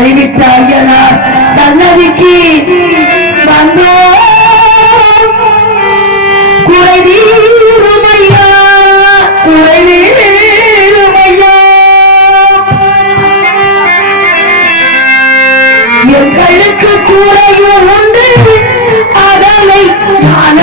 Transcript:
தள்ளிவிட்ட ஐயனார் சன்னதிக்கு வந்தோ. குறைதீருமையா? குறைதீருமையா? எங்களுக்கு கூறையும் உண்டு. அதனை தான